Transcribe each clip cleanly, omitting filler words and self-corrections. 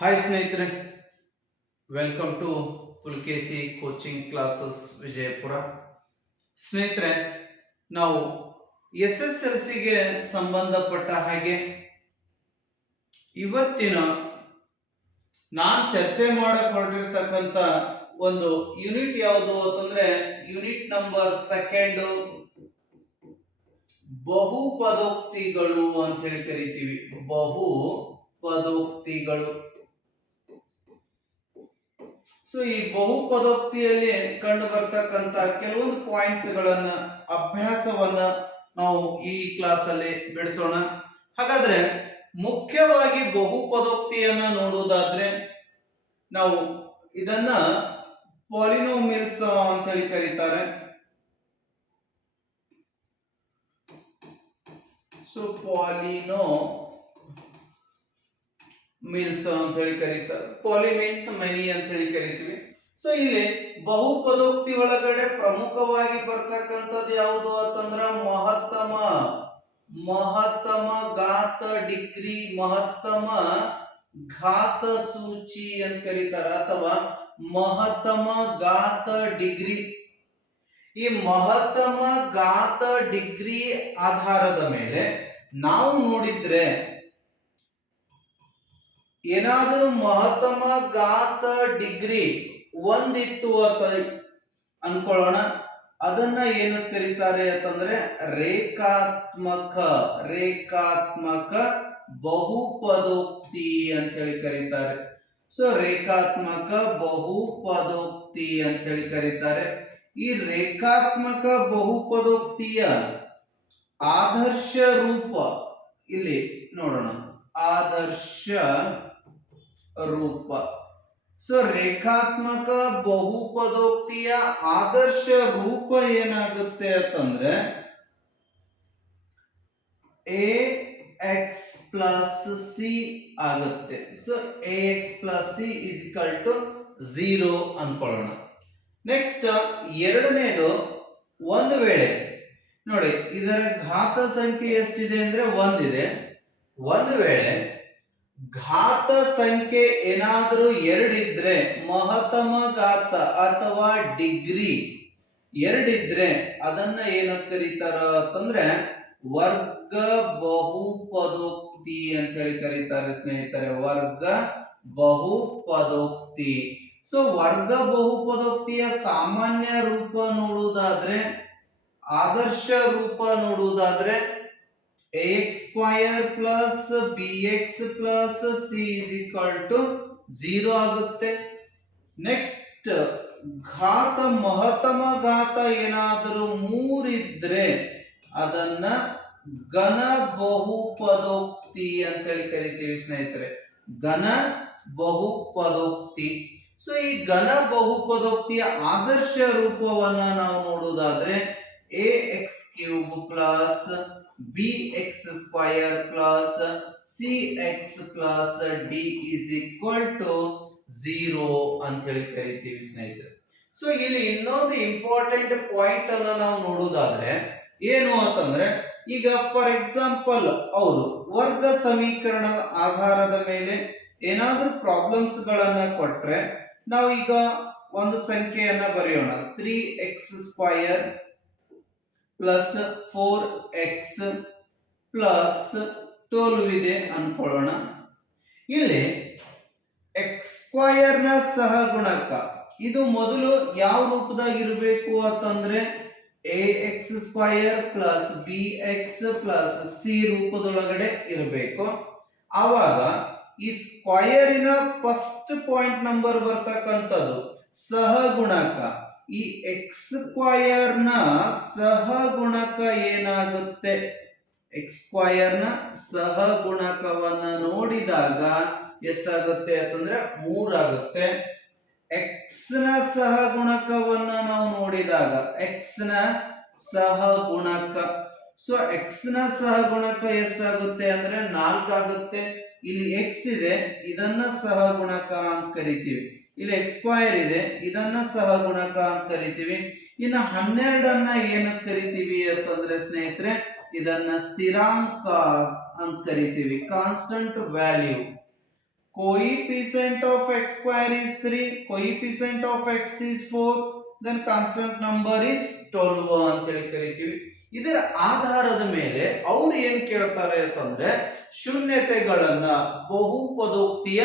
Hi ಸ್ನೇಹಿತರೆ, welcome to Pulakeshi coaching classes Vijayapura. ಸ್ನೇಹಿತರೆ, ನಾವು SSLCಗೆ ಸಂಬಂಧಪಟ್ಟ ಹಾಗೆ ಇವತ್ತಿನ ನಾನು ಚರ್ಚೆ ಮಾಡಕ್ ಹೊರಟಿರ್ತಕ್ಕಂಥ ಒಂದು ಯೂನಿಟ್ ಯಾವುದು ಅಂತಂದ್ರೆ ಯೂನಿಟ್ ನಂಬರ್ ಸೆಕೆಂಡ್, ಬಹು ಪದೋಕ್ತಿಗಳು ಅಂತ ಹೇಳಿ ಕರಿತೀವಿ. ಬಹು ಪದೋಕ್ತಿಗಳು. ಸೊ ಈ ಬಹು ಪದೋಕ್ತಿಯಲ್ಲಿ ಕಂಡು ಬರ್ತಕ್ಕಂತ ಕೆಲವೊಂದು ಪಾಯಿಂಟ್ಸ್ ಗಳನ್ನ ಅಭ್ಯಾಸವನ್ನ ನಾವು ಈ ಕ್ಲಾಸ್ ಅಲ್ಲಿ ಬಿಡಿಸೋಣ. ಹಾಗಾದ್ರೆ ಮುಖ್ಯವಾಗಿ ಬಹು ಪದೋಕ್ತಿಯನ್ನ ನೋಡುವುದಾದ್ರೆ ನಾವು ಇದನ್ನ ಪಾಲಿನೋಮಿಯಲ್ಸ್ ಅಂತ ಹೇಳಿ ಕರೀತಾರೆ. ಸೊ ಪಾಲಿನೋಮಿಯಲ್ಸ್ ಅಂತ ಹೇಳಿ ಕರೀತಾರೆ. ಪಾಲಿ ಮೀನ್ಸ್ ಮೆನಿ ಅಂತ ಹೇಳಿ ಕರಿತೀವಿ. ಸೊ ಇಲ್ಲಿ ಬಹು ಪದೋಕ್ತಿ ಒಳಗಡೆ ಪ್ರಮುಖವಾಗಿ ಬರ್ತಕ್ಕಂಥದ್ದು ಯಾವುದು ಅಂತಂದ್ರ ಮಹತ್ತಮ ಘಾತ ಡಿಗ್ರಿ, ಮಹತ್ತಮ ಘಾತ ಸೂಚಿ ಅಂತ ಕರೀತಾರ, ಅಥವಾ ಮಹತ್ತಮ ಘಾತ ಡಿಗ್ರಿ. ಈ ಮಹತ್ತಮ ಘಾತ ಡಿಗ್ರಿ ಆಧಾರದ ಮೇಲೆ ನಾವು ನೋಡಿದ್ರೆ ಏನಾದರೂ ಮಹತ್ತಮ ಘಾತ ಡಿಗ್ರಿ ಒಂದಿತ್ತು ಅಂತ ಅನ್ಕೊಳ್ಳೋಣ, ಅದನ್ನ ಏನು ಕರೀತಾರೆ ಅಂತಂದ್ರೆ ರೇಖಾತ್ಮಕ ಬಹುಪದೋಕ್ತಿ ಅಂತ ಹೇಳಿ ಕರೀತಾರೆ. ಸೊ ರೇಖಾತ್ಮಕ ಬಹುಪದೋಕ್ತಿ ಅಂತ ಹೇಳಿ ಕರೀತಾರೆ. ಈ ರೇಖಾತ್ಮಕ ಬಹುಪದೋಕ್ತಿಯ ಆದರ್ಶ ರೂಪ ಇಲ್ಲಿ ನೋಡೋಣ. ಆದರ್ಶ ರೂಪ. ಸೊ ರೇಖಾತ್ಮಕ ಬಹುಪದೋಕ್ತಿಯ ಆದರ್ಶ ರೂಪ ಏನಾಗುತ್ತೆ ಅಂತಂದ್ರೆ ax ಪ್ಲಸ್ ಸಿ ಆಗುತ್ತೆ. So ax plus C is equal to 0 ಅನ್ಕೊಳ್ಳೋಣ. ನೆಕ್ಸ್ಟ್ ಎರಡನೇದು, ಒಂದು ವೇಳೆ ನೋಡಿ ಇದರ ಘಾತ ಸಂಖ್ಯೆ ಎಷ್ಟಿದೆ ಅಂದ್ರೆ ಒಂದಿದೆ. ಒಂದು ವೇಳೆ ಘಾತ ಸಂಖ್ಯೆ ಏನಾದರೂ ಎರಡಿದ್ರೆ, ಮಹತ್ತಮ ಘಾತ ಅಥವಾ ಡಿಗ್ರಿ ಎರಡಿದ್ರೆ ಅದನ್ನ ಏನಂತ ಕರೀತಾರ ಅಂತಂದ್ರೆ ವರ್ಗ ಬಹುಪದೋಕ್ತಿ ಅಂತ ಹೇಳಿ ಕರೀತಾರೆ ಸ್ನೇಹಿತರೆ. ವರ್ಗ ಬಹುಪದೋಕ್ತಿ. ಸೊ ವರ್ಗ ಬಹುಪದೋಕ್ತಿಯ ಸಾಮಾನ್ಯ ರೂಪ ನೋಡುವುದಾದ್ರೆ, ಆದರ್ಶ ರೂಪ ನೋಡುವುದಾದ್ರೆ ax square plus bx plus c is equal to 0 ಆಗುತ್ತೆ. ನೆಕ್ಸ್ಟ್ ಘಾತ, ಮಹತ್ತಮ ಘಾತ ಏನಾದರೂ 3 ಇದ್ರೆ ಅದನ್ನ ಘನ ಬಹುಪದೋಕ್ತಿ ಅಂತ ಹೇಳಿ ಕರಿತೀವಿ ಸ್ನೇಹಿತರೆ. ಘನ ಬಹುಪದೋಕ್ತಿ. ಸೊ ಈ ಘನ ಬಹುಪದೋಕ್ತಿಯ ಆದರ್ಶ ರೂಪವನ್ನ ನಾವು ನೋಡುವುದಾದ್ರೆ ax cube plus bx square plus cx plus d is equal to 0 ಅಂತ ಹೇಳಿ ಕರಿತೀವಿ ಸ್ನೇಹಿತರೆ. ಸೊ ಇಲ್ಲಿ ಇನ್ನೊಂದು ಇಂಪಾರ್ಟೆಂಟ್ ಪಾಯಿಂಟ್ ಅನ್ನ ನಾವು ನೋಡುವುದಾದ್ರೆ ಏನು ಅಂತಂದ್ರೆ, ಈಗ ಫಾರ್ ಎಕ್ಸಾಂಪಲ್ ಅವರು ವರ್ಗ ಸಮೀಕರಣದ ಆಧಾರದ ಮೇಲೆ ಏನಾದ್ರೂ ಪ್ರಾಬ್ಲಮ್ಸ್ ಗಳನ್ನ ಕೊಟ್ರೆ ನಾವು ಈಗ ಒಂದು ಸಂಖ್ಯೆಯನ್ನ ಬರೆಯೋಣ. 3x square plus 4x plus 12 ಇದೆ ಅನ್ಕೊಳ್ಳೋಣ. ಇಲ್ಲಿ ಎಕ್ಸ್ ಸ್ಕ್ವಯರ್ ನ ಸಹಗುಣಕ ಇದು ಮೊದಲು ಯಾವ ರೂಪದಾಗಿರ್ಬೇಕು ಅಂತಂದ್ರೆ ax square plus bx plus c ರೂಪದೊಳಗಡೆ ಇರಬೇಕು. ಆವಾಗ ಈ ಸ್ಕ್ವಯರಿನ ಫಸ್ಟ್ ಪಾಯಿಂಟ್ ನಂಬರ್ ಬರ್ತಕ್ಕಂಥದ್ದು ಸಹಗುಣಕ. ಈ ಎಕ್ಸ್ ಸ್ಕ್ವಯರ್ ನ ಸಹಗುಣಕ ಏನಾಗುತ್ತೆ? ಎಕ್ಸ್ ಸ್ಕ್ವಯರ್ ನ ಸಹಗುಣಕವನ್ನ ನೋಡಿದಾಗ ಎಷ್ಟಾಗುತ್ತೆ ಅಂತಂದ್ರೆ 3 ಆಗುತ್ತೆ. ಎಕ್ಸ್ ನ ಸಹಗುಣಕವನ್ನ ನಾವು ನೋಡಿದಾಗ ಎಕ್ಸ್ ನ ಸಹಗುಣಕ, ಸೊ ಎಕ್ಸ್ ನ ಸಹಗುಣಕ ಎಷ್ಟಾಗುತ್ತೆ ಅಂದ್ರೆ 4 ಆಗುತ್ತೆ. ಇಲ್ಲಿ ಎಕ್ಸ್ ಇದೆ, ಇದನ್ನ ಸಹಗುಣಕ ಅಂತ ಕರಿತೀವಿ. ಇಲ್ಲಿ ಎಕ್ಸ್ ಸ್ಕ್ವಯರ್ ಇದೆ, ಇದನ್ನ ಸಹಗುಣಕ ಅಂತ ಕರಿತೀವಿ. ಇನ್ನು 12 ಏನಂತ ಕರಿತೀವಿ ಅಂತಂದ್ರೆ ಸ್ನೇಹಿತರೆ, ಇದನ್ನ ಸ್ಥಿರಾಂಕ ಅಂತ ಕರಿತೀವಿ, constant value. coefficient of x square is 3, coefficient of x is 4, then constant number is 12 ಅಂತ ಹೇಳಿ ಕರಿತೀವಿ. ಇದರ ಆಧಾರದ ಮೇಲೆ ಅವ್ರು ಏನ್ ಕೇಳ್ತಾರೆ ಅಂತಂದ್ರೆ ಶೂನ್ಯತೆಗಳನ್ನ, ಬಹುಪದೋಕ್ತಿಯ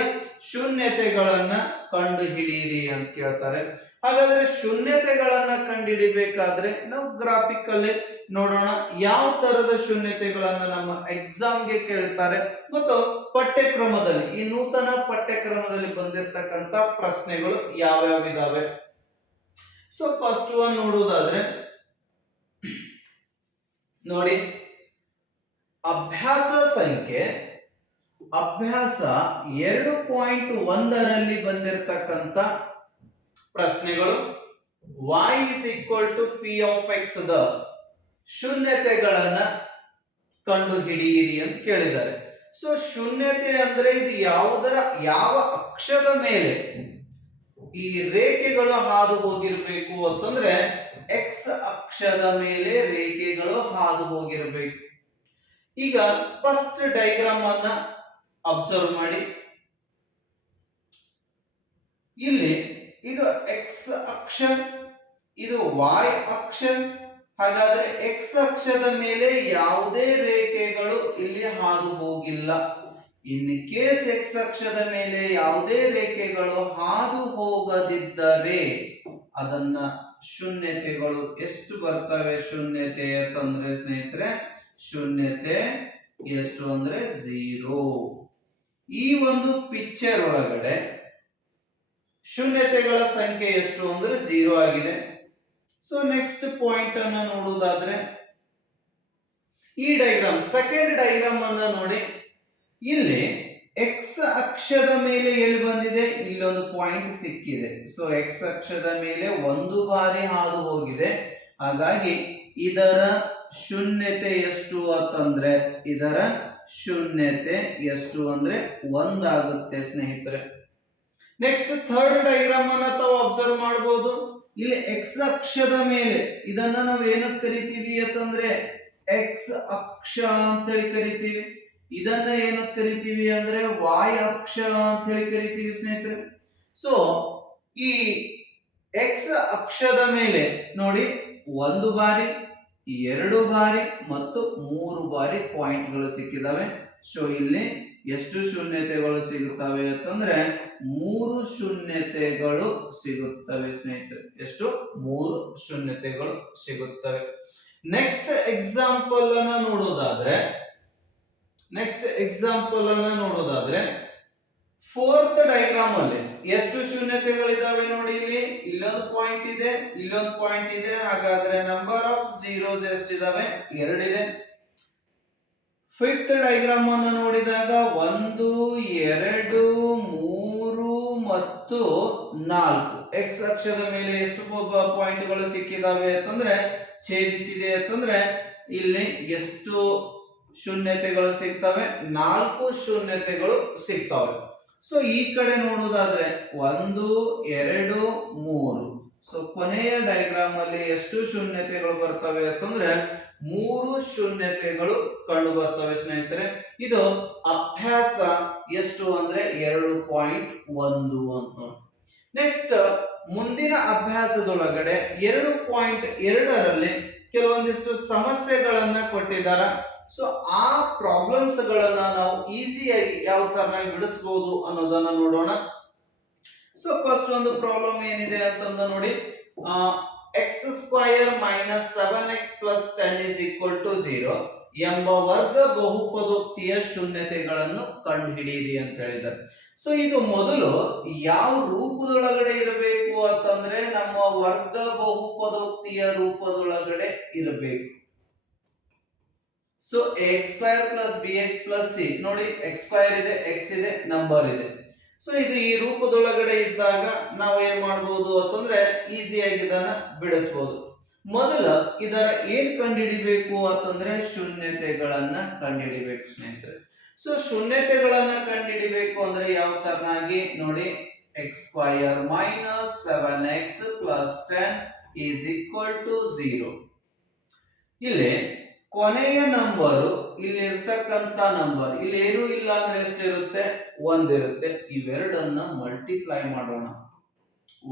ಶೂನ್ಯತೆಗಳನ್ನ ಕಂಡು ಹಿಡಿಯಿರಿ ಅಂತ ಕೇಳ್ತಾರೆ. ಹಾಗಾದ್ರೆ ಶೂನ್ಯತೆಗಳನ್ನ ಕಂಡುಹಿಡಿಬೇಕಾದ್ರೆ ನಾವು ಗ್ರಾಫಿಕಲ್ಲಿ ನೋಡೋಣ ಯಾವ ತರದ ಶೂನ್ಯತೆಗಳನ್ನ ನಮ್ಮ ಎಕ್ಸಾಮ್ಗೆ ಕೇಳ್ತಾರೆ ಮತ್ತು ಪಠ್ಯಕ್ರಮದಲ್ಲಿ, ಈ ನೂತನ ಪಠ್ಯಕ್ರಮದಲ್ಲಿ ಬಂದಿರತಕ್ಕಂತ ಪ್ರಶ್ನೆಗಳು ಯಾವ್ಯಾವ ಇದಾವೆ. ಸೊ ಫಸ್ಟ್ ಒನ್ ನೋಡುವುದಾದ್ರೆ ನೋಡಿ, ಅಭ್ಯಾಸ 2.1ರಲ್ಲಿ ಬಂದಿರತಕ್ಕಂತ ಪ್ರಶ್ನೆಗಳು y is equal to p of x ದ ಶೂನ್ಯತೆಗಳನ್ನ ಕಂಡು ಹಿಡಿಯಿರಿ ಅಂತ ಕೇಳಿದ್ದಾರೆ. ಸೊ ಶೂನ್ಯತೆ ಅಂದ್ರೆ ಇದು ಯಾವ ಅಕ್ಷದ ಮೇಲೆ ಈ ರೇಖೆಗಳು ಹಾದು ಹೋಗಿರ್ಬೇಕು ಅಂತಂದ್ರೆ x ಅಕ್ಷದ ಮೇಲೆ ರೇಖೆಗಳು ಹಾದು ಹೋಗಿರಬೇಕು. ಈಗ ಫಸ್ಟ್ ಡಯಾಗ್ರಾಮ್ ಅನ್ನ ಅಬ್ಸರ್ವ್ ಮಾಡಿ. ಇಲ್ಲಿ ಇದು x ಅಕ್ಷ, ಇದು y ಅಕ್ಷ. ಹಾಗಾದ್ರೆ x ಅಕ್ಷದ ಮೇಲೆ ಯಾವುದೇ ರೇಖೆಗಳು ಇಲ್ಲಿ ಹಾದು ಹೋಗಿಲ್ಲ. ಇನ್ ಕೇಸ್ x ಅಕ್ಷದ ಮೇಲೆ ಯಾವುದೇ ರೇಖೆಗಳು ಹಾದು ಹೋಗದಿದ್ದರೆ ಅದನ್ನ ಶೂನ್ಯತೆಗಳು ಎಷ್ಟು ಬರ್ತವೆ? ಶೂನ್ಯತೆ ಅಂತಂದ್ರೆ ಸ್ನೇಹಿತರೆ, ಶೂನ್ಯತೆ ಎಷ್ಟು ಅಂದ್ರೆ 0. ಈ ಒಂದು ಪಿಕ್ಚರ್ ಒಳಗಡೆ ಶೂನ್ಯತೆಗಳ ಸಂಖ್ಯೆ ಎಷ್ಟು ಅಂದ್ರೆ 0 ಆಗಿದೆ. ಸೊ ನೆಕ್ಸ್ಟ್ ಪಾಯಿಂಟ್ ಅನ್ನ ನೋಡುವುದಾದ್ರೆ ಈ ಡಯಾಗ್ರಾಮ್, ಸೆಕೆಂಡ್ ಡಯಾಗ್ರಾಮ್ ಅನ್ನ ನೋಡಿ. ಇಲ್ಲಿ x ಅಕ್ಷದ ಮೇಲೆ ಎಲ್ಲಿ ಬಂದಿದೆ? ಇಲ್ಲೊಂದು ಪಾಯಿಂಟ್ ಸಿಕ್ಕಿದೆ. ಸೊ x ಅಕ್ಷದ ಮೇಲೆ ಒಂದು ಬಾರಿ ಹಾದು ಹೋಗಿದೆ. ಹಾಗಾಗಿ ಇದರ ಶೂನ್ಯತೆ ಎಷ್ಟು ಅಂತಂದ್ರೆ, ಇದರ ಶೂನ್ಯತೆ ಎಷ್ಟು ಅಂದ್ರೆ 1 ಆಗುತ್ತೆ ಸ್ನೇಹಿತರೆ. ನೆಕ್ಸ್ಟ್ ಥರ್ಡ್ ಡಯಾಗ್ರಾಮ್ ಅನ್ನ ತಾವು ಅಬ್ಸರ್ವ್ ಮಾಡಬಹುದು. ಇಲ್ಲಿ x ಅಕ್ಷದ ಮೇಲೆ ಇದನ್ನ ನಾವು ಏನಂತ ಕರಿತೀವಿ ಅಂತಂದ್ರೆ x ಅಕ್ಷ ಅಂತ ಹೇಳಿ ಕರಿತೀವಿ. ಇದನ್ನ ಏನಂತ ಕರಿತೀವಿ ಅಂದ್ರೆ y ಅಕ್ಷ ಅಂತ ಹೇಳಿ ಕರಿತೀವಿ ಸ್ನೇಹಿತರೆ. ಸೊ ಈ x ಅಕ್ಷದ ಮೇಲೆ ನೋಡಿ, ಒಂದು ಬಾರಿ, 2 ಬಾರಿ ಮತ್ತು 3 ಬಾರಿ ಪಾಯಿಂಟ್ಗಳು ಸಿಕ್ಕಿದಾವೆ. ಸೊ ಇಲ್ಲಿ ಎಷ್ಟು ಶೂನ್ಯತೆಗಳು ಸಿಗುತ್ತವೆ ಅಂತಂದ್ರೆ 3 ಶೂನ್ಯತೆಗಳು ಸಿಗುತ್ತವೆ ಸ್ನೇಹಿತರೆ. ಎಷ್ಟು? 3 ಶೂನ್ಯತೆಗಳು ಸಿಗುತ್ತವೆ. ನೆಕ್ಸ್ಟ್ ಎಕ್ಸಾಂಪಲ್ ಅನ್ನ ನೋಡೋದಾದ್ರೆ ಫೋರ್ತ್ ಡಯಾಗ್ರಾಮ್ ಅಲ್ಲಿ ಎಷ್ಟು ಶೂನ್ಯತೆಗಳಿದಾವೆ ನೋಡಿ. ಇಲ್ಲಿ ಇಲ್ಲೊಂದು ಪಾಯಿಂಟ್ ಇದೆ, ಇಲ್ಲೊಂದು ಪಾಯಿಂಟ್ ಇದೆ. ಹಾಗಾದ್ರೆ ನಂಬರ್ ಆಫ್ ಜೀರೋಸ್ ಎಷ್ಟಿದಾವೆ? 2 ಇದೆ. ಫಿಫ್ತ್ ಡಯಾಗ್ರಾಮ್ ಅನ್ನು ನೋಡಿದಾಗ 1, 2, 3 ಮತ್ತು 4 x ಅಕ್ಷದ ಮೇಲೆ ಎಷ್ಟು ಪಾಯಿಂಟ್ಗಳು ಸಿಕ್ಕಿದಾವೆ ಅಂತಂದ್ರೆ, ಛೇದಿಸಿದೆ ಅಂತಂದ್ರೆ ಇಲ್ಲಿ ಎಷ್ಟು ಶೂನ್ಯತೆಗಳು ಸಿಗ್ತವೆ? 4 ಶೂನ್ಯತೆಗಳು ಸಿಗ್ತವೆ. ಸೊ ಈ ಕಡೆ ನೋಡುವುದಾದ್ರೆ 1, 2, 3. ಸೊ ಕೊನೆಯ ಡಯಾಗ್ರಾಮ್ ಅಲ್ಲಿ ಎಷ್ಟು ಶೂನ್ಯತೆಗಳು ಬರ್ತವೆ ಅಂತಂದ್ರೆ 3 ಶೂನ್ಯತೆಗಳು ಕಂಡು ಬರ್ತವೆ ಸ್ನೇಹಿತರೆ. ಇದು ಅಭ್ಯಾಸ ಎಷ್ಟು ಅಂದ್ರೆ 2.1 ಅಂತ. ನೆಕ್ಸ್ಟ್ ಮುಂದಿನ ಅಭ್ಯಾಸದೊಳಗಡೆ 2.2ರಲ್ಲಿ ಕೆಲವೊಂದಿಷ್ಟು ಸಮಸ್ಯೆಗಳನ್ನ ಕೊಟ್ಟಿದ್ದಾರೆ. ಸೊ ಆ ಪ್ರಾಬ್ಲಮ್ಸ್ ಗಳನ್ನ ನಾವು ಈಸಿಯಾಗಿ ಯಾವ ತರನಾಗಿ ಬಿಡಿಸಬಹುದು ಅನ್ನೋದನ್ನ ನೋಡೋಣ. ಸೊ ಫಸ್ಟ್ ಒಂದು ಪ್ರಾಬ್ಲಮ್ ಏನಿದೆ ಅಂತಂದ ನೋಡಿ. x square minus 7x plus 10 is equal to 0 ಎಂಬ ವರ್ಗ ಬಹುಪದೋಕ್ತಿಯ ಶೂನ್ಯತೆಗಳನ್ನು ಕಂಡುಹಿಡಿಯಿರಿ ಅಂತ ಹೇಳಿದ್ದಾರೆ. ಸೊ ಇದು ಮೊದಲು ಯಾವ ರೂಪದೊಳಗಡೆ ಇರಬೇಕು ಅಂತಂದ್ರೆ ನಮ್ಮ ವರ್ಗ ಬಹುಪದೋಕ್ತಿಯ ರೂಪದೊಳಗಡೆ ಇರಬೇಕು. So x square plus bx plus c ನೋಡಿ, x ಸ್ಕ್ವೇರ್ ಇದೆ, x ಇದೆ, ನಂಬರ್ ಇದೆ. ಸೊ ಇದು ಈ ರೂಪದೊಳಗಡೆ ಇದ್ದಾಗ ನಾವು ಏನ್ ಮಾಡಬಹುದು ಅಂತಂದ್ರೆ ಈಸಿಯಾಗಿ ಇದನ್ನ ಬಿಡಿಸಬಹುದು. ಮೊದಲ ಇದರ ಏನ್ ಕಂಡುಹಿಡಿಬೇಕು ಅಂತಂದ್ರೆ ಶೂನ್ಯತೆಗಳನ್ನ ಕಂಡುಹಿಡಿಬೇಕು ಸ್ನೇಹಿತರೆ. ಸೊ ಶೂನ್ಯತೆಗಳನ್ನ ಕಂಡುಹಿಡಿಬೇಕು ಅಂದ್ರೆ ಯಾವ ತರನಾಗಿ ನೋಡಿ, x square minus 7x plus 10 is equal to 0. ಇಲ್ಲಿ ಕೊನೆಯ ನಂಬರು, ಇಲ್ಲಿ ಇರ್ತಕ್ಕಂತ ನಂಬರ್ ಇಲ್ಲಿ ಏನೂ ಇಲ್ಲ ಅಂದ್ರೆ ಎಷ್ಟಿರುತ್ತೆ? ಒಂದಿರುತ್ತೆ. ಇವೆರಡನ್ನ ಮಲ್ಟಿಪ್ಲೈ ಮಾಡೋಣ.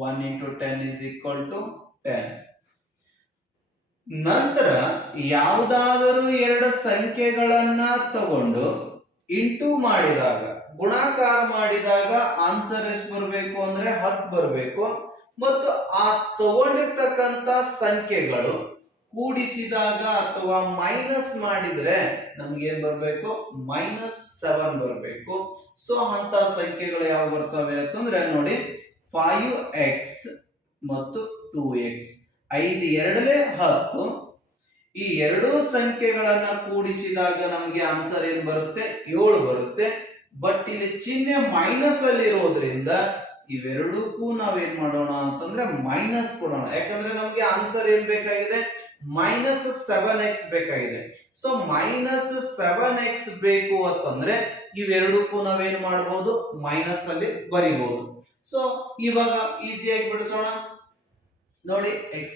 1 into 10 is equal to 10. ನಂತರ ಯಾವುದಾದರೂ ಎರಡು ಸಂಖ್ಯೆಗಳನ್ನ ತಗೊಂಡು ಇಂಟು ಮಾಡಿದಾಗ, ಗುಣಾಕಾರ ಮಾಡಿದಾಗ ಆನ್ಸರ್ ಎಷ್ಟು ಬರಬೇಕು ಅಂದ್ರೆ 10 ಬರಬೇಕು. ಮತ್ತು ಆ ತಗೊಂಡಿರ್ತಕ್ಕಂಥ ಸಂಖ್ಯೆಗಳು ಕೂಡಿಸಿದಾಗ ಅಥವಾ ಮೈನಸ್ ಮಾಡಿದ್ರೆ ನಮ್ಗೆ ಏನ್ ಬರಬೇಕು, -7 ಬರಬೇಕು. ಸೊ ಅಂತ ಸಂಖ್ಯೆಗಳು ಯಾವ ಬರ್ತವೆ ಅಂತಂದ್ರೆ ನೋಡಿ, 5x ಮತ್ತು 2x. 5 ಎರಡಲೇ 10. ಈ ಎರಡೂ ಸಂಖ್ಯೆಗಳನ್ನ ಕೂಡಿಸಿದಾಗ ನಮಗೆ ಆನ್ಸರ್ ಏನ್ ಬರುತ್ತೆ, 7 ಬರುತ್ತೆ. ಬಟ್ ಇಲ್ಲಿ ಚಿಹ್ನೆ ಮೈನಸ್ ಅಲ್ಲಿ ಇರೋದ್ರಿಂದ ಇವೆರಡಕ್ಕೂ ನಾವೇನ್ ಮಾಡೋಣ ಅಂತಂದ್ರೆ ಮೈನಸ್ ಕೊಡೋಣ. ಯಾಕಂದ್ರೆ ನಮ್ಗೆ ಆನ್ಸರ್ ಏನ್ ಬೇಕಾಗಿದೆ, -7x ಬೇಕಾಗಿದೆ. ಸೊ -7x ಬೇಕು ಅಂತಂದ್ರೆ ಇವೆರಡಕ್ಕೂ ನಾವೇನ್ ಮಾಡಬಹುದು, ಮೈನಸ್ ಅಲ್ಲಿ ಬರಿಬಹುದು. ಸೊ ಇವಾಗ ಈಸಿಯಾಗಿ ಬಿಡಿಸೋಣ ನೋಡಿ. x²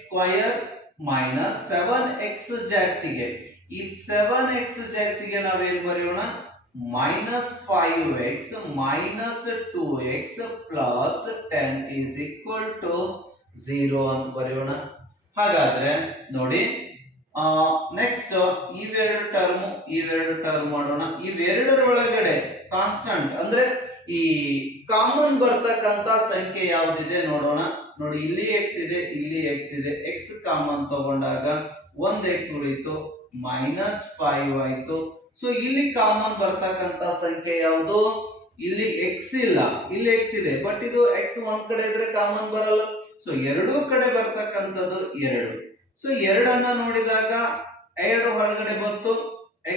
- 7x ಜಾಗ್ತಿಗೆ, ಈ 7x ಜಾಗ್ತಿಗೆ ನಾವೇನ್ ಬರೆಯೋಣ, -5x - 2x + 10 is equal to 0 ಅಂತ ಬರೆಯೋಣ. ಹಾಗಾದ್ರೆ ನೋಡಿ, ನೆಕ್ಸ್ಟ್ ಇವೆರಡು ಟರ್ಮ್ ಮಾಡೋಣ. ಇವೆರಡರೊಳಗಡೆ ಕಾನ್ಸ್ಟಂಟ್ ಅಂದ್ರೆ ಈ ಕಾಮನ್ ಬರ್ತಕ್ಕಂತ ಸಂಖ್ಯೆ ಯಾವ್ದಿದೆ ನೋಡೋಣ. ನೋಡಿ, ಇಲ್ಲಿ x ಇದೆ, ಇಲ್ಲಿ x ಇದೆ. x ಕಾಮನ್ ತಗೊಂಡಾಗ 1x ಉಳಿತು, -5 ಆಯ್ತು. ಸೊ ಇಲ್ಲಿ ಕಾಮನ್ ಬರ್ತಕ್ಕಂತ ಸಂಖ್ಯೆ ಯಾವುದು, ಇಲ್ಲಿ x ಇಲ್ಲ, ಇಲ್ಲಿ x ಇದೆ. ಬಟ್ ಇದು x ಒಂದ್ ಕಡೆ ಇದ್ರೆ ಕಾಮನ್ ಬರಲ್ಲ. ಸೊ ಎರಡೂ ಕಡೆ ಬರ್ತಕ್ಕಂಥದ್ದು 2. ಸೊ 2ಅನ್ನ ನೋಡಿದಾಗ 2 ಹೊರಗಡೆ ಬಂತು,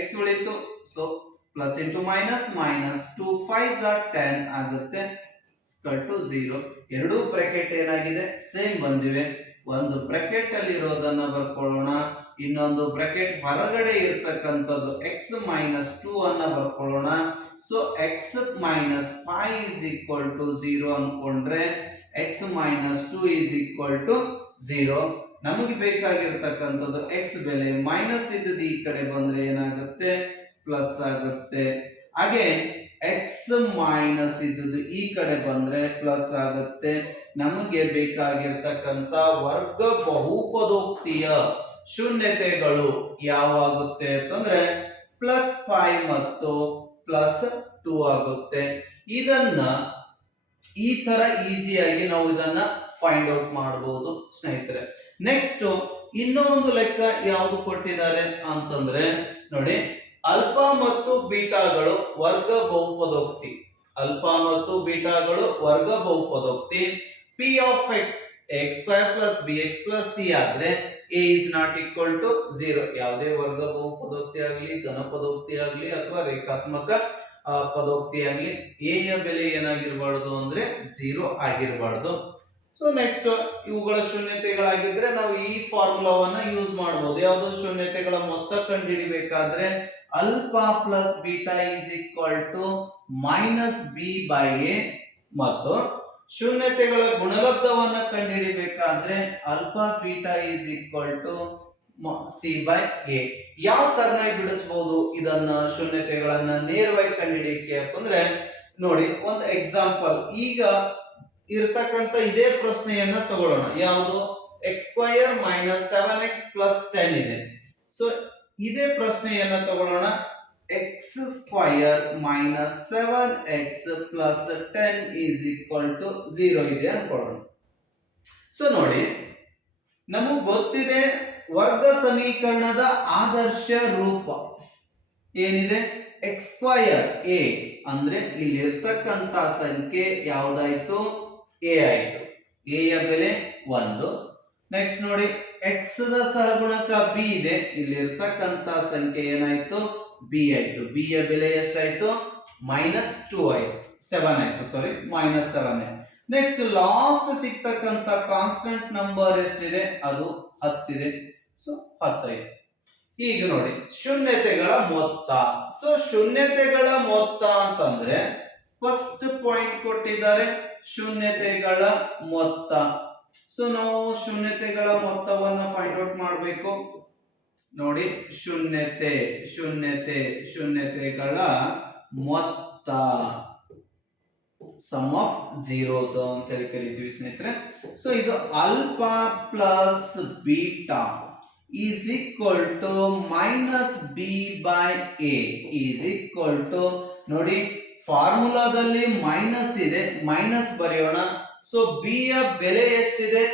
x ಉಳಿತು. So plus into minus, -2 5s are 10 ಆಗುತ್ತೆ, = 0. ಎರಡೂ ಬ್ರಾಕೆಟ್ ಏನಾಗಿದೆ, ಸೇಮ್ ಬಂದಿವೆ. ಒಂದು ಬ್ರಾಕೆಟ್ ಅಲ್ಲಿ ಇರೋದನ್ನ ಬರ್ಕೊಳ್ಳೋಣ, ಇನ್ನೊಂದು ಬ್ರಾಕೆಟ್ ಹೊರಗಡೆ ಇರತಕ್ಕಂಥದ್ದು x - 2 ಅನ್ನ ಬರ್ಕೊಳ್ಳೋಣ. So x - 5 is equal to 0 ಅನ್ಕೊಂಡ್ರೆ x - 2 is equal to 0. ನಮಗೆ ಬೇಕಾಗಿರ್ತಕ್ಕಂಥದ್ದು x ಬೆಲೆ ಮೈನಸ್ ಇದ್ದದ್ದು ಈ ಕಡೆ ಬಂದ್ರೆ ಏನಾಗುತ್ತೆ, ಪ್ಲಸ್ ಆಗುತ್ತೆ. ಹಾಗೆ x ಮೈನಸ್ ಇದ್ದದ್ದು ಈ ಕಡೆ ಬಂದ್ರೆ ಪ್ಲಸ್ ಆಗುತ್ತೆ. ನಮಗೆ ಬೇಕಾಗಿರ್ತಕ್ಕಂಥ ವರ್ಗ ಬಹುಪದೋಕ್ತಿಯ ಶೂನ್ಯತೆಗಳು ಯಾವಾಗುತ್ತೆ ಅಂತಂದ್ರೆ +5 ಮತ್ತು +2 ಆಗುತ್ತೆ. ಇದನ್ನ ಈ ತರ ಈಸಿಯಾಗಿ ನಾವು ಇದನ್ನ ಫೈಂಡ್ ಔಟ್ ಮಾಡಬಹುದು ಸ್ನೇಹಿತರೆ. ನೆಕ್ಸ್ಟ್ ಇನ್ನೊಂದು ಲೆಕ್ಕ ಯಾವುದು ಕೊಟ್ಟಿದ್ದಾರೆ ಅಂತಂದ್ರೆ ನೋಡಿ, ಅಲ್ಫಾ ಮತ್ತು ಬೀಟಾಗಳು ವರ್ಗ ಬಹುಪದೋಕ್ತಿ. ಅಲ್ಫಾ ಮತ್ತು ಬೀಟಾಗಳು ವರ್ಗ ಬಹುಪದೋಕ್ತಿ. p of x x² + bx + c ಆದ್ರೆ a is not equal to 0. ಯಾವುದೇ ವರ್ಗ ಬಹುಪದೋಕ್ತಿ ಆಗಲಿ, ಘನ ಪದೋಕ್ತಿ ಆಗಲಿ ಅಥವಾ ರೇಖಾತ್ಮಕ ಪದೋಕ್ತಿ ಆಗಲಿ, a ಯ ಬೆಲೆ ಏನಾಗಿರಬಾರ್ದು ಅಂದ್ರೆ 0 ಆಗಿರಬಾರ್ದು. ಸೊ ನೆಕ್ಸ್ಟ್ ಇವುಗಳ ಶೂನ್ಯತೆಗಳಾಗಿದ್ರೆ ನಾವು ಈ ಫಾರ್ಮುಲಾವನ್ನ ಯೂಸ್ ಮಾಡಬಹುದು. ಯಾವುದು, ಶೂನ್ಯತೆಗಳ ಮೊತ್ತ ಕಂಡುಹಿಡಿಬೇಕಾದ್ರೆ alpha plus beta is equal to -b/a ಮತ್ತು ಶೂನ್ಯತೆಗಳ ಗುಣಲಬ್ಧವನ್ನ ಕಂಡುಹಿಡಿಬೇಕಾದ್ರೆ alpha beta is equal to c/a. ಯಾವ ತರನಾಗಿ ಬಿಡಿಸಬಹುದು ಇದನ್ನ, ಶೂನ್ಯತೆಗಳನ್ನ ನೇರವಾಗಿ ಕಂಡುಹಿಡಿಯಕ್ಕೆ ಅಂತಂದ್ರೆ ನೋಡಿ ಒಂದು ಎಕ್ಸಾಂಪಲ್. ಈಗ ಇರತಕ್ಕಂತ ಇದೇ ಪ್ರಶ್ನೆಯನ್ನ ತಗೊಳ್ಳೋಣ. ಯಾವುದು, x² - 7x + 10 ಇದೆ. ಸೊ ಇದೇ ಪ್ರಶ್ನೆಯನ್ನ ತಗೊಳ್ಳೋಣ. x² - 7x + 10 is equal to 0 ಇದೆ ಅನ್ಕೊಳ್ಳೋಣ. ಸೊ ನೋಡಿ, ನಮಗೆ ಗೊತ್ತಿದೆ ವರ್ಗ ಸಮೀಕರಣದ ಆದರ್ಶ ರೂಪ ಏನಿದೆ, x² a ಅಂದ್ರೆ ಇಲ್ಲಿ ಇರ್ತಕ್ಕಂತ ಸಂಖ್ಯೆ ಯಾವ್ದಾಯ್ತು, a ಆಯ್ತು. a ಯ ಬೆಲೆ 1. ನೆಕ್ಸ್ಟ್ ನೋಡಿ, x ದ ಸಹಗುಣಕ b ಇದೆ, ಇಲ್ಲಿ ಇರ್ತಕ್ಕಂತ ಸಂಖ್ಯೆ ಏನಾಯ್ತು, b ಆಯ್ತು. b ಯ ಬೆಲೆ ಎಷ್ಟಾಯ್ತು, -2 ಆಯ್ತು, 7 ಆಯ್ತು, ಸಾರಿ -7. ನೆಕ್ಸ್ಟ್ ಲಾಸ್ಟ್ ಸಿಗ್ತಕ್ಕಂತ ಕಾನ್ಸ್ಟೆಂಟ್ ನಂಬರ್ ಎಷ್ಟಿದೆ, ಅದು 10 ಇದೆ. ಸೊ 10 ಆಯ್ತು. ಈಗ ನೋಡಿ ಶೂನ್ಯತೆಗಳ ಮೊತ್ತ. ಸೊ ಶೂನ್ಯತೆಗಳ ಮೊತ್ತ ಅಂತಂದ್ರೆ ಫಸ್ಟ್ ಪಾಯಿಂಟ್ ಕೊಟ್ಟಿದ್ದಾರೆ, ಶೂನ್ಯತೆಗಳ ಮೊತ್ತ. ಸೊ ನಾವು ಶೂನ್ಯತೆಗಳ ಮೊತ್ತವನ್ನು ಫೈಂಡ್ ಔಟ್ ಮಾಡಬೇಕು. ನೋಡಿ, ಶೂನ್ಯತೆಗಳ ಮೊತ್ತ ಸಮ್ ಆಫ್ ಜೀರೋಸ್ ಅಂತ ಹೇಳಿ ಕರಿತೀವಿ ಸ್ನೇಹಿತರೆ. ಸೊ ಇದು alpha plus beta is equal to minus B by a is equal to, ನೋಡಿ ಫಾರ್ಮುಲಾದಲ್ಲಿ ಮೈನಸ್ ಇದೆ, ಮೈನಸ್ ಬರೆಯೋಣ. ಸೊ ಬಿ ಯ ಬೆಲೆ ಎಷ್ಟಿದೆ?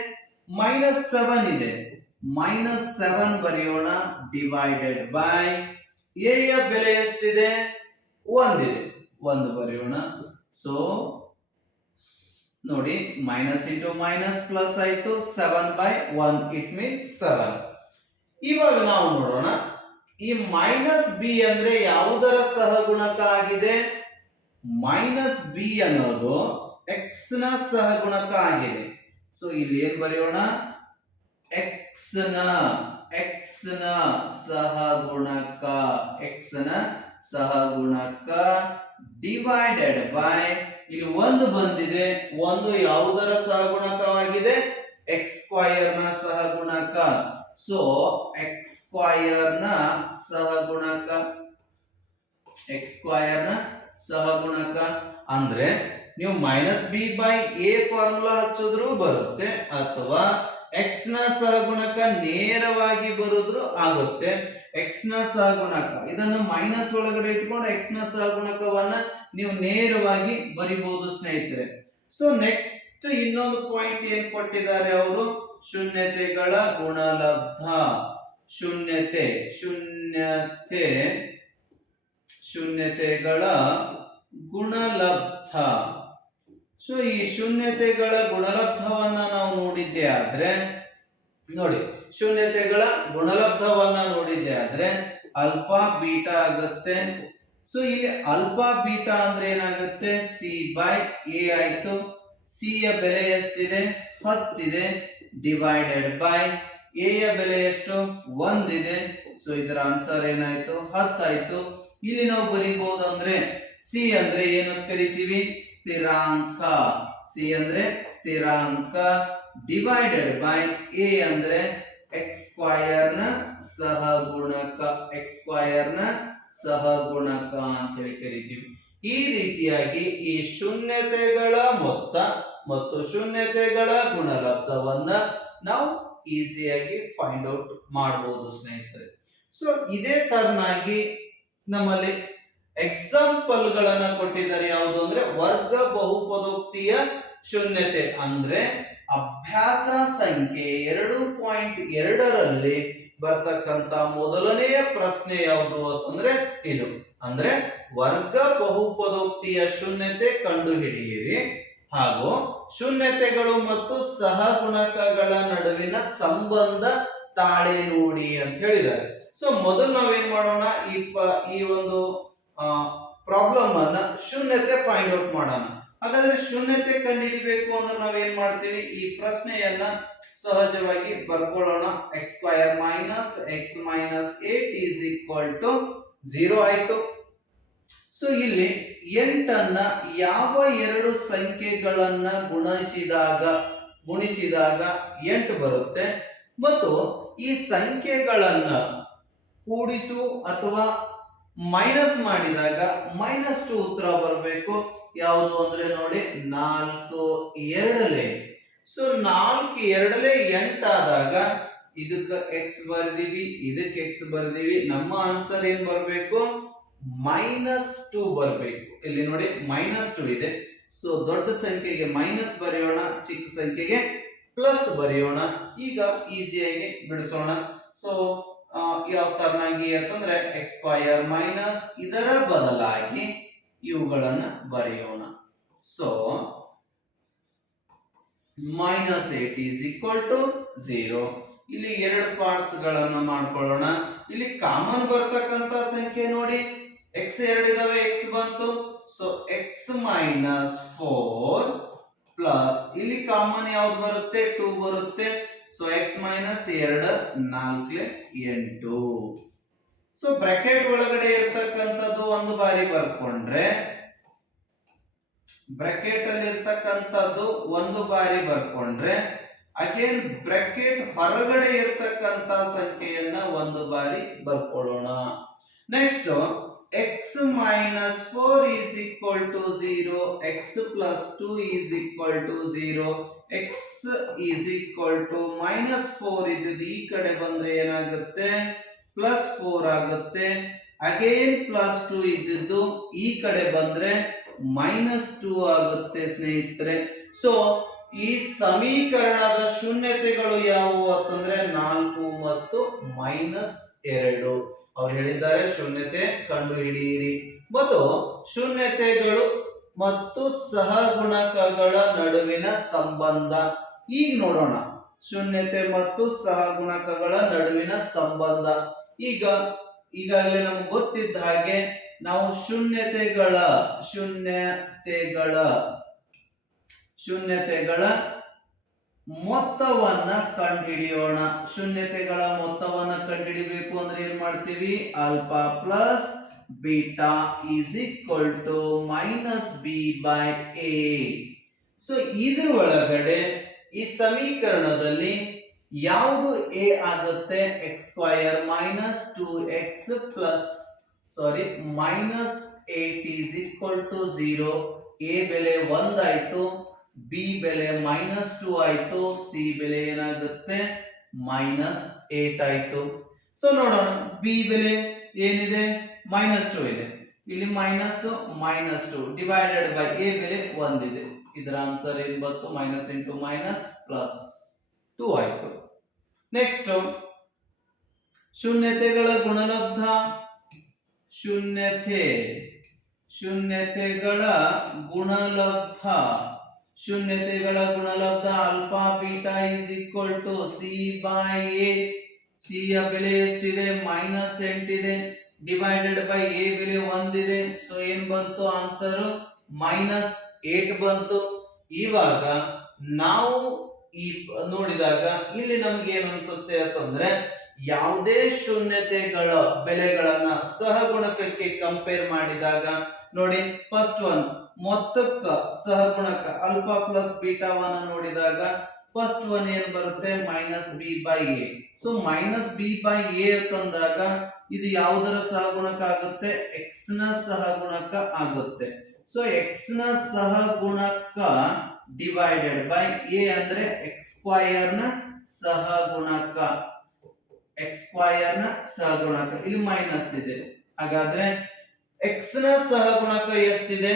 -7 ಇದೆ, -7 ಬರೆಯೋಣ ಡಿವೈಡೆಡ್ ಬೈ ಎ ಯ ಬೆಲೆ ಎಷ್ಟಿದೆ? 1 ಇದೆ, 1 ಬರೆಯೋಣ. ಸೊ ನೋಡಿ ಮೈನಸ್ ಇಂಟು ಮೈನಸ್ ಪ್ಲಸ್ ಆಯ್ತು, 7/1 ಇಟ್ ಮೀನ್ಸ್ 7. ಇವಾಗ ನಾವು ನೋಡೋಣ ಈ ಮೈನಸ್ ಬಿ ಅಂದ್ರೆ ಯಾವುದರ ಸಹಗುಣಕ ಆಗಿದೆ? ಮೈನಸ್ ಬಿ ಅನ್ನೋದು ಎಕ್ಸ್ ನ ಸಹಗುಣಕ ಆಗಿದೆ. ಸೊ ಇಲ್ಲಿ ಏನ್ ಬರೆಯೋಣ? ಎಕ್ಸ್ ನ ಸಹಗುಣಕ, ಎಕ್ಸ್ ನ ಸಹಗುಣಕ ಡಿವೈಡೆಡ್ ಬೈ, ಇಲ್ಲಿ 1 ಬಂದಿದೆ, 1 ಯಾವುದರ ಸಹಗುಣಕವಾಗಿದೆ? ಎಕ್ಸ್ ಸ್ಕ್ವಯರ್ ನ ಸಹಗುಣಕ. ಸೊ ಎಕ್ಸ್ ಸ್ಕ್ವಯರ್ ನ ಸಹಗುಣಕ, ಎಕ್ಸ್ ಸ್ಕ್ವಯರ್ ನ ಸಹಗುಣಕ ಅಂದ್ರೆ ನೀವು minus B by A formula ಹಚ್ಚಿದ್ರು ಬರುತ್ತೆ, ಅಥವಾ ಎಕ್ಸ್ ನ ಸಹಗುಣಕ ನೇರವಾಗಿ ಬರೋದ್ರು ಆಗುತ್ತೆ. ಎಕ್ಸ್ ನ ಸಹಗುಣಕ ಇದನ್ನು ಮೈನಸ್ ಒಳಗಡೆ ಇಟ್ಕೊಂಡು ಎಕ್ಸ್ ನ ಸಹಗುಣಕವನ್ನ ನೀವು ನೇರವಾಗಿ ಬರಿಬಹುದು ಸ್ನೇಹಿತರೆ. ಸೊ ನೆಕ್ಸ್ಟ್ ಇನ್ನೊಂದು ಪಾಯಿಂಟ್ ಏನ್ ಕೊಟ್ಟಿದ್ದಾರೆ ಅವರು? ಶೂನ್ಯತೆಗಳ ಗುಣಲಬ್ಧ. ಶೂನ್ಯತೆಗಳ ಗುಣಲಬ್ಧ. ಸೊ ಈ ಶೂನ್ಯತೆಗಳ ಗುಣಲಬ್ಧವನ್ನ ನಾವು ನೋಡಿದ್ದೆ ಆದ್ರೆ, ನೋಡಿ ಶೂನ್ಯತೆಗಳ ಗುಣಲಬ್ಧವನ್ನ ನೋಡಿದ್ದೆ ಆದ್ರೆ ಅಲ್ಫಾ ಬೀಟಾ ಆಗುತ್ತೆ. ಸೊ ಇಲ್ಲಿ ಅಲ್ಫಾ ಬೀಟಾ ಅಂದ್ರೆ ಏನಾಗುತ್ತೆ? ಸಿ ಬೈ ಎ ಆಯ್ತು. ಸಿ ಯ ಬೆಲೆ ಎಷ್ಟಿದೆ? 10 ಇದೆ, ಡಿವೈಡೆಡ್ ಬೈ ಎ ಯ ಬೆಲೆ ಎಷ್ಟು? 1 ಇದೆ. ಸೊ ಇದರ ಆನ್ಸರ್ ಏನಾಯ್ತು? 10 ಆಯ್ತು. ಇಲ್ಲಿ ನಾವು ಬರೀಬಹುದು ಅಂದ್ರೆ ಸಿ ಅಂದ್ರೆ ಏನು ಕರಿತೀವಿ? ಸ್ಥಿರಾಂಕ. ಸಿ ಅಂದ್ರೆ ಸ್ಥಿರಾಂಕ ಡಿವೈಡೆಡ್ ಬೈ ಎ ಅಂದ್ರೆ ಎಕ್ಸ್ ಸ್ಕ್ವಯರ್ ನ ಸಹಗುಣಕ, ಎಕ್ಸ್ ಸ್ಕ್ವಯರ್ ನ ಸಹಗುಣಕ ಅಂತ ಹೇಳಿ ಕರಿತೀವಿ. ಈ ರೀತಿಯಾಗಿ ಈ ಶೂನ್ಯತೆಗಳ ಮೊತ್ತ ಮತ್ತು ಶೂನ್ಯತೆಗಳ ಗುಣಲಬ್ಧವನ್ನ ನಾವು ಈಸಿಯಾಗಿ ಫೈಂಡ್ ಔಟ್ ಮಾಡಬಹುದು ಸ್ನೇಹಿತರೆ. ಸೊ ಇದೇ ತರನಾಗಿ ನಮ್ಮಲ್ಲಿ ಎಕ್ಸಾಂಪಲ್ ಗಳನ್ನ ಕೊಟ್ಟಿದ್ದಾರೆ. ಯಾವುದು ಅಂದ್ರೆ ವರ್ಗ ಬಹುಪದೋಕ್ತಿಯ ಶೂನ್ಯತೆ ಅಂದ್ರೆ ಅಭ್ಯಾಸ ಸಂಖ್ಯೆ 2.2ರಲ್ಲಿ ಬರ್ತಕ್ಕಂತ ಮೊದಲನೆಯ ಪ್ರಶ್ನೆ ಯಾವುದು ಅಂತಂದ್ರೆ ಇದು. ಅಂದ್ರೆ ವರ್ಗ ಬಹುಪದೋಕ್ತಿಯ ಶೂನ್ಯತೆ ಕಂಡುಹಿಡಿಯಿರಿ ಹಾಗೂ ಶೂನ್ಯತೆಗಳು ಮತ್ತು ಸಹಗುಣಕಗಳ ನಡುವಿನ ಸಂಬಂಧ ತಾಳೆ ನೋಡಿ ಅಂತ ಹೇಳಿದ್ದಾರೆ. ಸೊ ಮೊದಲು ನಾವೇನ್ ಮಾಡೋಣ? ಈ ಒಂದು ಪ್ರಾಬ್ಲಮ್ ಅನ್ನ ಶೂನ್ಯತೆ ಫೈಂಡ್ ಔಟ್ ಮಾಡೋಣ. ಹಾಗಾದ್ರೆ ಶೂನ್ಯತೆ ಕಂಡುಹಿಡಿಬೇಕು ಅಂದ್ರೆ ನಾವೇನ್ ಮಾಡ್ತೀವಿ? ಈ ಪ್ರಶ್ನೆಯನ್ನ ಸಹಜವಾಗಿ ಬರ್ಕೊಳ್ಳೋಣ. X square minus x minus 8 is equal to 0 ಆಯ್ತು. ಸೊ ಇಲ್ಲಿ 8ಅನ್ನ ಯಾವ ಎರಡು ಸಂಖ್ಯೆಗಳನ್ನ ಗುಣಿಸಿದಾಗ 8 ಬರುತ್ತೆ, ಮತ್ತು ಈ ಸಂಖ್ಯೆಗಳನ್ನ ಕೂಡಿಸು ಅಥವಾ ಮೈನಸ್ ಮಾಡಿದಾಗ -2 ಉತ್ತರ ಬರಬೇಕು. ಯಾವುದು ಅಂದ್ರೆ ನೋಡಿ 4 2 ಸೊ 4 2 8 ಆದಾಗ ಇದಕ್ಕೆ ಎಕ್ಸ್ ಬರ್ದೀವಿ, ಇದಕ್ಕೆ ಎಕ್ಸ್ ಬರ್ದೀವಿ. ನಮ್ಮ ಆನ್ಸರ್ ಏನ್ ಬರಬೇಕು? -2 ಬರಬೇಕು. ಇಲ್ಲಿ ನೋಡಿ -2 ಇದೆ. ಸೊ ದೊಡ್ಡ ಸಂಖ್ಯೆಗೆ ಮೈನಸ್ ಬರೆಯೋಣ, ಚಿಕ್ಕ ಸಂಖ್ಯೆಗೆ ಪ್ಲಸ್ ಬರೆಯೋಣ. ಈಗ ಈಸಿಯಾಗಿ ಬಿಡಿಸೋಣ. ಸೊ ಯಾವ ತರನಾಗಿ ಅಂತಂದ್ರೆ ಎಕ್ಸ್ ಸ್ಕ್ವಯರ್ ಮೈನಸ್ ಇದರ ಬದಲಾಗಿ ಇವುಗಳನ್ನ ಬರೆಯೋಣ. So -8 is equal to 0. ಇಲ್ಲಿ ಎರಡು ಪಾರ್ಟ್ಸ್ ಗಳನ್ನ ಮಾಡ್ಕೊಳ್ಳೋಣ. ಇಲ್ಲಿ ಕಾಮನ್ ಬರ್ತಕ್ಕಂತ ಸಂಖ್ಯೆ ನೋಡಿ, ಎಕ್ಸ್ 2 ಇದಾವೆ, ಎಕ್ಸ್ ಬಂತು. ಸೊ ಎಕ್ಸ್ -4 ಪ್ಲಸ್ ಇಲ್ಲಿ ಕಾಮನ್ ಯಾವ್ದು ಬರುತ್ತೆ? 2 ಬರುತ್ತೆ. So X -2 4 8. ಸೊ ಬ್ರಾಕೆಟ್ ಒಳಗಡೆ ಇರ್ತಕ್ಕಂಥದ್ದು ಒಂದು ಬಾರಿ ಬರ್ಕೊಂಡ್ರೆ, ಬ್ರಾಕೆಟ್ ಅಲ್ಲಿ ಇರ್ತಕ್ಕಂಥದ್ದು ಒಂದು ಬಾರಿ ಬರ್ಕೊಂಡ್ರೆ ಅಗೇನ್ ಬ್ರಾಕೆಟ್ ಹೊರಗಡೆ ಇರ್ತಕ್ಕಂಥ ಸಂಖ್ಯೆಯನ್ನ ಒಂದು ಬಾರಿ ಬರ್ಕೊಳ್ಳೋಣ. Next x minus 4 is equal to 0, x plus 2 is equal to 0, x is equal to minus 4 ಇದ್ದು ಈ ಕಡೆ ಬಂದ್ರೆ ಏನಾಗುತ್ತೆ ಪ್ಲಸ್ 4 ಆಗುತ್ತೆ. ಅಗೇನ್ ಪ್ಲಸ್ 2 ಇದ್ದು ಈ ಕಡೆ ಬಂದ್ರೆ ಮೈನಸ್ 2 ಆಗುತ್ತೆ ಸ್ನೇಹಿತರೆ. ಸೊ ಈ ಸಮೀಕರಣದ ಶೂನ್ಯತೆಗಳು ಯಾವುವು ಅಂತಂದ್ರೆ 4 ಮತ್ತು -2. ಅವ್ರು ಹೇಳಿದ್ದಾರೆ ಶೂನ್ಯತೆ ಕಂಡು ಹಿಡಿಯಿರಿ ಮತ್ತು ಶೂನ್ಯತೆಗಳು ಮತ್ತು ಸಹಗುಣಕಗಳ ನಡುವಿನ ಸಂಬಂಧ. ಈಗ ನೋಡೋಣ ಶೂನ್ಯತೆ ಮತ್ತು ಸಹಗುಣಕಗಳ ನಡುವಿನ ಸಂಬಂಧ. ಈಗಾಗಲೇ ನಮ್ಗೆ ಗೊತ್ತಿದ್ದ ಹಾಗೆ ನಾವು ಶೂನ್ಯತೆಗಳ ಮೊತ್ತವನ್ನ ಕಂಡುಹಿಡಿಯೋಣ. ಶೂನ್ಯತೆಗಳ ಮೊತ್ತವನ್ನ ಕಂಡುಹಿಡಿಬೇಕು ಅಂದ್ರೆ ಏನ್ ಮಾಡ್ತೀವಿ, alpha plus beta is equal to minus B by a. So ಇದ್ರ ಒಳಗಡೆ ಈ ಸಮೀಕರಣದಲ್ಲಿ ಯಾವುದು ಎ ಆಗುತ್ತೆ, x square minus 2x plus minus 8 is equal to 0. A ಬೆಲೆ 1 ಆಯ್ತು, ಬಿ ಬೆಲೆ -2 ಆಯ್ತು, ಸಿ ಬೆಲೆ ಏನಾಗುತ್ತೆ -8 ಆಯ್ತು. ಸೊ ನೋಡೋಣ, ಬಿ ಬೆಲೆ ಏನಿದೆ -2 ಇದೆ, ಇಲ್ಲಿ -2 ಡಿವೈಡೆಡ್ ಬೈ ಎ ಬೆಲೆ 1 ಇದೆ. ಇದರ ಆನ್ಸರ್ ಏನ್ ಬಂತು, ಮೈನಸ್ ಇಂಟು ಮೈನಸ್ ಪ್ಲಸ್ 2 ಆಯ್ತು. ನೆಕ್ಸ್ಟ್ ಶೂನ್ಯತೆಗಳ ಗುಣಲಬ್ಧ. ಶೂನ್ಯತೆಗಳ ಗುಣಲಬ್ಧ alpha beta is equal to C by A. C ಯ ಬೆಲೆ ಎಷ್ಟಿದೆ, -8 ಇದೆ, ಡಿವೈಡೆಡ್ ಬೈ ಎ ಬೆಲೆ 1 ಇದೆ. ಸೊ ಏನ್ ಬಂತು ಆನ್ಸರ್, -8 ಬಂತು. ಇವಾಗ ನಾವು ಈ ನೋಡಿದಾಗ ಇಲ್ಲಿ ನಮ್ಗೆ ಏನ್ ಅನ್ಸುತ್ತೆ ಅಂತಂದ್ರೆ, ಯಾವುದೇ ಶೂನ್ಯತೆಗಳ ಬೆಲೆಗಳನ್ನ ಸಹಗುಣಕಕ್ಕೆ ಕಂಪೇರ್ ಮಾಡಿದಾಗ ನೋಡಿ, ಫಸ್ಟ್ ಒನ್ ಮೊತ್ತಕ್ಕ ಸಹಗುಣಕ ಆಲ್ಫಾ ಪ್ಲಸ್ ಬೀಟಾವನ್ನ ನೋಡಿದಾಗ ಫಸ್ಟ್ ಒನ್ ಏನ್ ಬರುತ್ತೆ, minus B by a. So minus B by A ಅಂತಂದಾಗ ಇದು ಯಾವುದರ ಸಹಗುಣಕ ಆಗುತ್ತೆ, ಎಕ್ಸ್ ನ ಸಹಗುಣಕ ಆಗುತ್ತೆ. ಸೊ ಎಕ್ಸ್ ನ ಸಹಗುಣಕ ಡಿವೈಡೆಡ್ ಬೈ ಎ ಅಂದ್ರೆ ಎಕ್ಸ್ ಸ್ಕ್ವಯರ್ ನ ಸಹಗುಣಕ. ಇಲ್ಲಿ ಮೈನಸ್ ಇದೆ, ಹಾಗಾದ್ರೆ ಎಕ್ಸ್ ನ ಸಹಗುಣಕ ಎಷ್ಟಿದೆ,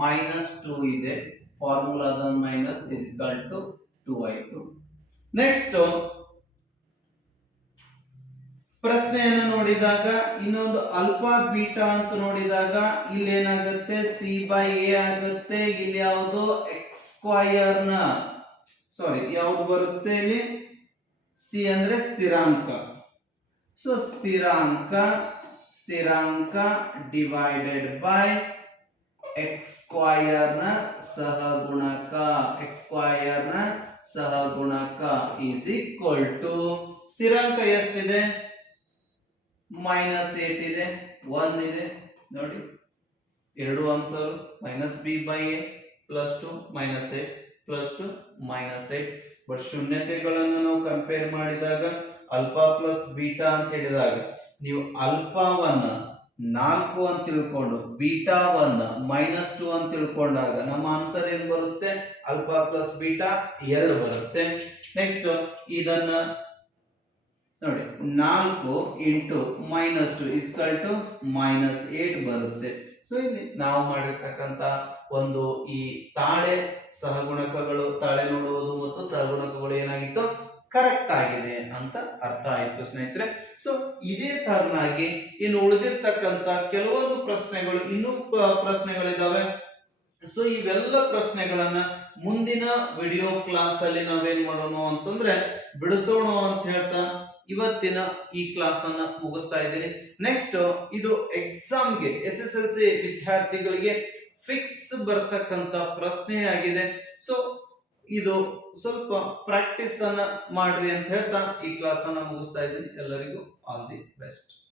-2 ಇದೆ. ಫಾರ್ಮುಲಾದ ಮೈನಸ್ ಇಸ್ ಈಕ್ವಲ್ ಟು 2 ಆಯ್ತು. ನೆಕ್ಸ್ಟ್ ಪ್ರಶ್ನೆಯನ್ನು ನೋಡಿದಾಗ ಇನ್ನೊಂದು ಆಲ್ಫಾ ಬೀಟಾ ಅಂತ ನೋಡಿದಾಗ ಇಲ್ಲಿ ಏನಾಗುತ್ತೆ, ಸಿ ಬೈ ಎ ಆಗುತ್ತೆ. ಇಲ್ಲಿ ಯಾವುದು ಎಕ್ಸ್ ಸ್ಕ್ವಯರ್ ನ ಯಾವುದು ಬರುತ್ತೆ, ಇಲ್ಲಿ ಸಿ ಅಂದ್ರೆ ಸ್ಥಿರಾಂಕ. ಸೊ ಸ್ಥಿರಾಂಕ ಡಿವೈಡೆಡ್ ಬೈ ಎಕ್ಸ್ ಸ್ಕ್ವಯರ್ ನ ಸಹಗುಣಕ ಈಸ್ ಈಕ್ವಲ್ ಟು, ಸ್ಥಿರಾಂಕ ಎಷ್ಟಿದೆ, -8 ಇದೆ, 1 ಇದೆ. ನೋಡಿ ಎರಡು answer, minus B by A plus 2 -8 plus 2 -8. But ಶೂನ್ಯತೆಗಳನ್ನು ನಾವು ಕಂಪೇರ್ ಮಾಡಿದಾಗ ಆಲ್ಫಾ ಪ್ಲಸ್ ಬೀಟಾ ಅಂತ ಹೇಳಿದಾಗ ನೀವು ಆಲ್ಫಾವನ್ನ 4 ಅಂತ ತಿಳ್ಕೊಂಡು ಬೀಟಾವನ್ನ -2 ಅಂತ ತಿಳ್ಕೊಂಡಾಗ ನಮ್ಮ ಆನ್ಸರ್ ಏನ್ ಬರುತ್ತೆ, ಆಲ್ಫಾ ಪ್ಲಸ್ ಬೀಟಾ 2 ಬರುತ್ತೆ. ನೆಕ್ಸ್ಟ್ ಇದನ್ನ ನೋಡಿ, 4 ಇಂಟು -2 ಇಸ್ಕಲ್ ಟು -8 ಬರುತ್ತೆ. ಸೊ ಇಲ್ಲಿ ನಾವು ಮಾಡಿರ್ತಕ್ಕಂಥ ಒಂದು ಈ ತಾಳೆ ನೋಡುವುದು ಮತ್ತು ಸಹಗುಣಕಗಳು ಏನಾಗಿತ್ತು, ಕರೆಕ್ಟ್ ಆಗಿದೆ ಅಂತ ಅರ್ಥ ಆಯ್ತು ಸ್ನೇಹಿತರೆ. ಸೊ ಇದೇ ತರನಾಗಿ ಇನ್ನು ಉಳಿದಿರ್ತಕ್ಕಂಥ ಕೆಲವೊಂದು ಪ್ರಶ್ನೆಗಳು, ಇನ್ನೂ ಪ್ರಶ್ನೆಗಳಿದಾವೆ. ಸೊ ಇವೆಲ್ಲ ಪ್ರಶ್ನೆಗಳನ್ನ ಮುಂದಿನ ವಿಡಿಯೋ ಕ್ಲಾಸ್ ಅಲ್ಲಿ ನಾವೇನ್ ಮಾಡೋಣ ಅಂತಂದ್ರೆ ಬಿಡಿಸೋಣ ಅಂತ ಹೇಳ್ತಾ ಇವತ್ತಿನ ಈ ಕ್ಲಾಸ್ ಅನ್ನ ಮುಗಿಸ್ತಾ ಇದ್ದೀನಿ. ನೆಕ್ಸ್ಟ್ ಇದು ಎಕ್ಸಾಮ್ಗೆ SSLC ವಿದ್ಯಾರ್ಥಿಗಳಿಗೆ ಫಿಕ್ಸ್ ಬರ್ತಕ್ಕಂತ ಪ್ರಶ್ನೆ ಆಗಿದೆ. ಸೊ ಇದು ಸ್ವಲ್ಪ ಪ್ರಾಕ್ಟೀಸ್ ಅನ್ನ ಮಾಡ್ರಿ ಅಂತ ಹೇಳ್ತಾ ಈ ಕ್ಲಾಸ್ ಅನ್ನ ಮುಗಿಸ್ತಾ ಇದ್ದೀನಿ. ಎಲ್ಲರಿಗೂ ಆಲ್ ದಿ ಬೆಸ್ಟ್.